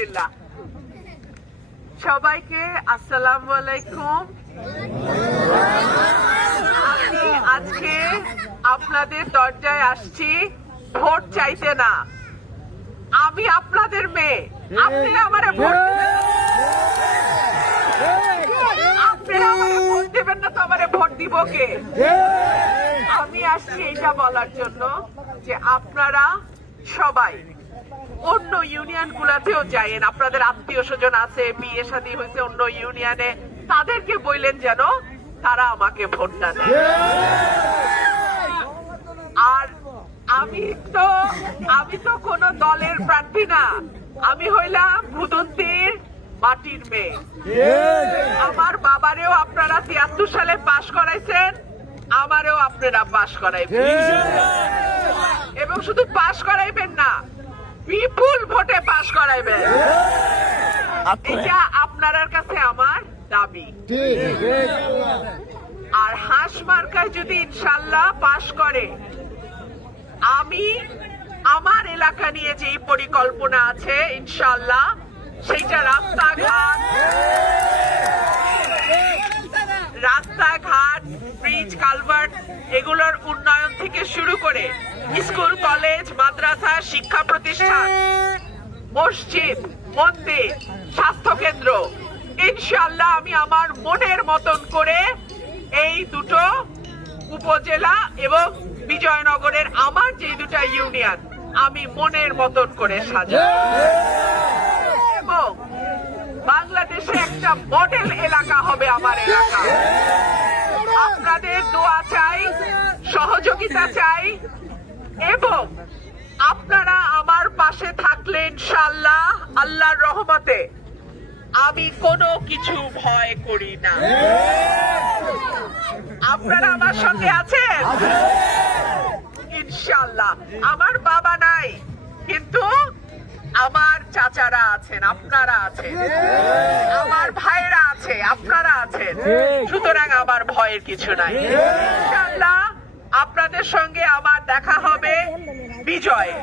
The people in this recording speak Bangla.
আলহামদুলিল্লাহ। সবাইকে আসসালামু আলাইকুম। আমি আজকে আপনাদের দরজায় আসছি ভোট চাইতে না। আমি আপনাদের মেয়ে, আপনি আমারে ভোট ভোট দেবেন না তো আমারে ভোট দিব কে? আমি আসছি এটা বলার জন্য যে আপনারা সবাই অন্য ইউনিয়ন গুলাতেও যায়েন, আপনাদের আত্মীয় স্বজন আছে, বিয়ে শাদী হয়েছে অন্য ইউনিয়নে, তাদেরকে বললেন যেন তারা আমাকে ভোটটা দেয়। আর আমি তো কোন দলের প্রার্থী না, আমি হইলাম ভুদন্তির মাটির মেয়ে। আমার বাবারেও আপনারা ৭৩ সালে পাশ করাইছেন, আমারও আপনারা পাশ করাইবেন, এবং শুধু পাশ করাইবেন না, বিপুল ভোটে পাশ করাইবেন। এটা আপনার কাছে আমার দাবি। আর হাঁস মার্কায় যদি ইনশাল্লাহ পাশ করে, আমি আমার এলাকা নিয়ে যে পরিকল্পনা আছে ইনশাল্লাহ সেইটা রাস্তাঘাট, ব্রিজ, কালভার্ট এগুলোর উন্নয়ন থেকে শুরু করে স্কুল, কলেজ, মাদ্রাসা, শিক্ষা প্রতিষ্ঠান, মসজিদ, মন্দির, স্বাস্থ্য কেন্দ্র ইনশাআল্লাহ আমি আমার মনের মতন করে এই দুটো উপজেলা এবং বিজয়নগরের আমার যে দুটা ইউনিয়ন আমি মনের মতন করে সাজাই, এবং বাংলাদেশে একটা মডেল এলাকা হবে আমার এলাকা। আপনাদের দোয়া চাই, সহযোগিতা চাই, এবং আপনারা আমার পাশে থাকলে ইনশাআল্লাহ আল্লাহর রহমতে আমি কোনো কিছু ভয় করি না। আপনারা আমার সঙ্গে আছেন ইনশাআল্লাহ। আমার বাবা নাই, কিন্তু আমার চাচারা আছেন, আপনারা আছেন, আমার ভাইরা আছে, আপনারা আছেন, সুতরাং আমার ভয়ের কিছু নাই। ইনশাআল্লাহ আপনাদের সঙ্গে আমার দেখা হবে বিজয়ে।